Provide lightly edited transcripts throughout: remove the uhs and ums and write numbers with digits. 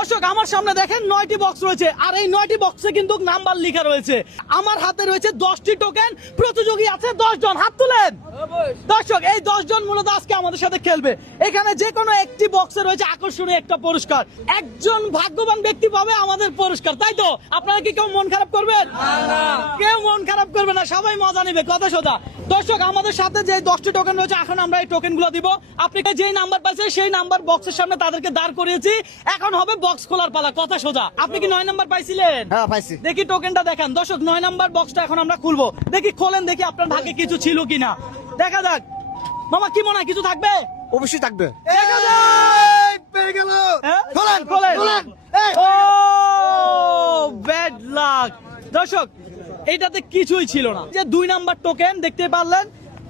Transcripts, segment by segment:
দর্শক আমার সামনে দেখেন 9টি বক্স রয়েছে, আর এই 9টি বক্সে কিন্তু নাম্বার লেখা রয়েছে। আমার হাতে রয়েছে 10টি টোকেন, প্রতিযোগী আছে 10 জন। হাত তুলেন দর্শক, এই 10 জন মূলত আজকে আমাদের সাথে খেলবে। এখানে যে কোনো একটি বক্সে রয়েছে আকর্ষণীয় একটা পুরস্কার। একজন ভাগ্যবান ব্যক্তি পাবে আমাদের পুরস্কার, তাই তো? আপনারা কি কেউ মন খারাপ করবেন? কেউ মন খারাপ করবে না, সবাই মজা নেবে, কথা সোজা। দর্শক আমাদের সাথে যে 10টি টোকেন রয়েছে, এখন আমরা এই টোকেন গুলো দিব। আপনি যেই নাম্বার পাইছেন সেই নাম্বার বক্সের সামনে তাদেরকে দাঁড় করিয়েছি, এখন হবে বক্স খোলার পালা, কথা সোজা। আপনি কি 9 নাম্বার পাইছিলেন? হ্যাঁ পাইছি। দেখি টোকেনটা দেখান দর্শক। 9 নাম্বার বক্সটা এখন আমরা খুলবো, দেখি খোলেন, দেখি আপনার ভাগ্যে কিছু ছিল কিনা, দেখা যাক। মামা কি মনে হয় কিছু থাকবে? অবশ্যই থাকবে। দেখা যাক। পেয়ে গেল। হ্যাঁ? খোলেন, খোলেন। খোলেন। ও ব্যাড লাক। দর্শক এইটাতে কিছুই ছিল না। যে 2 নাম্বার টোকেন দেখতে পারলেন,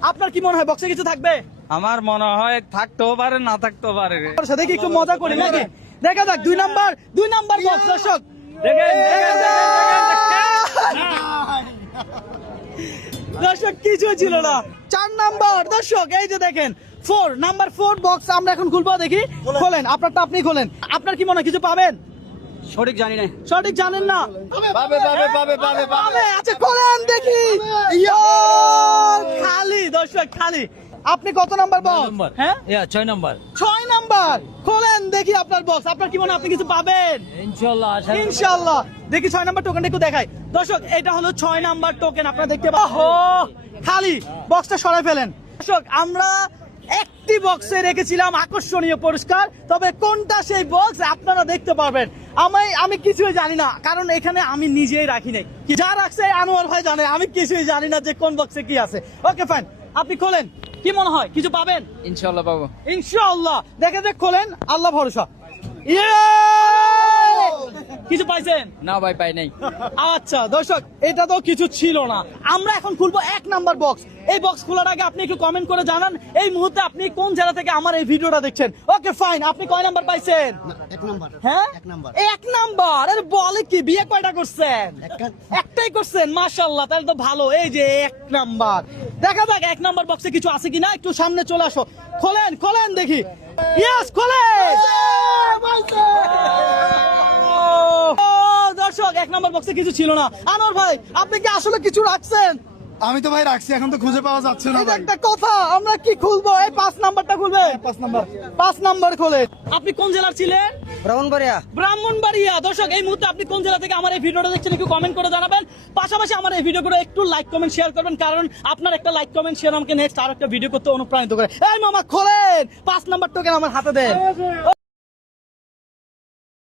আপনার কি মনে হয় বক্সে কিছু থাকবে? আমার মনে হয় থাকতেও পারে, না থাকতেও পারে। দেখি একটু মজা করি নাকি, দেখা যাক। 2 নাম্বার বক্স দর্শক। দর্শক কিছু ছিল না। 4 নাম্বার দর্শক, এই যে দেখেন 4 নাম্বার 4 বক্স আমরা এখন খুলবো, দেখি খোলেন। আপনারটা আপনি খোলেন, আপনার কি মনে হয় কিছু পাবেন? সঠিক জানি না। সঠিক জানেন না? পাবে পাবে পাবে পাবে পাবে। আচ্ছা খোলেন দেখি। ইয়ো, খালি দর্শক, খালি। আপনি কত নাম্বার বক্স? হ্যাঁ 6 নম্বর। 6 নাম্বার খোলেন দেখি আপনার বক্স। আপনার কি মনে হয় আপনি কিছু পাবেন? ইনশাআল্লাহ। ইনশাআল্লাহ। দেখি 6 নাম্বার টোকেনটা একটু দেখাই দর্শক। এটা হলো 6 নাম্বার টোকেন, আপনারা দেখতে পাচ্ছেন। ওহো, খালি। বক্সটা সরাই ফেলেন দর্শক। আমরা একটি বক্সে রেখেছিলাম আকর্ষণীয় পুরস্কার, তবে কোনটা সেই বক্স আপনারা দেখতে পারবেন। আমি কিছুই জানি না, কারণ এখানে আমি নিজেই রাখি নাই। যা রাখছে আনোয়ার ভাই জানে, আমি কিছুই জানি না যে কোন বক্সে কি আছে। ওকে ফাইন, আপনি খোলেন। কি মনে হয় কিছু পাবেন? ইনশাআল্লাহ পাবো। ইনশাআল্লাহ। দেখে দেখ, খোলেন, আল্লাহ ভরসা। কিছু পাইছেন? না ভাই, পাই নাই। আচ্ছা দর্শক, এটা তো কিছু ছিল না। আমরা এখন খুলবো 1 নাম্বার বক্স। এই বক্স খোলার আগে আপনি একটু কমেন্ট করে জানান এই মুহূর্তে আপনি কোন জেলা থেকে আমার এই ভিডিওটা দেখছেন। ওকে ফাইন, আপনি কয় নাম্বার পাইছেন? 1 নাম্বার। হ্যাঁ 1 নাম্বার। 1 নাম্বার। আরে বলে কি, বিয়ে কয়টা করছেন? একটাই করছেন, মাশাআল্লাহ, তাহলে তো ভালো। এই যে 1 নাম্বার, দেখা যাক 1 নাম্বার বক্সে কিছু আছে কিনা। একটু সামনে চলে আসো, খোলেন খোলেন দেখি। ইয়েস, খোলেন। দর্শক 1 নাম্বার বক্সে কিছু ছিল না। আনোয়ার ভাই, আপনি কি আসলে কিছু রাখছেন? আমি তো ভাই রাখছি, এখন তো খুঁজে পাওয়া যাচ্ছে না এটা ভাই। একটা কথা। আমরা কি খুলবো? এই 5 নাম্বারটা খুলবে। 5 নাম্বার। 5 নাম্বার খোলে। আপনি কোন জেলার ছিলেন? ব্রাহ্মণবাড়িয়া। ব্রাহ্মণবাড়িয়া। দর্শক এই মুহূর্তে আপনি কোন জেলা থেকে আমার এই ভিডিওটা দেখছেন একটু কমেন্ট করে জানাবেন। পাশাপাশি আমার এই ভিডিওগুলো একটু লাইক কমেন্ট শেয়ার করবেন, কারণ আপনার একটা লাইক কমেন্ট শেয়ার আমাকে নেক্সট আরো একটা ভিডিও করতে অনুপ্রাণিত করে। এই মামা খোলেন, 5 নাম্বার টোকেন আমার হাতে দেন।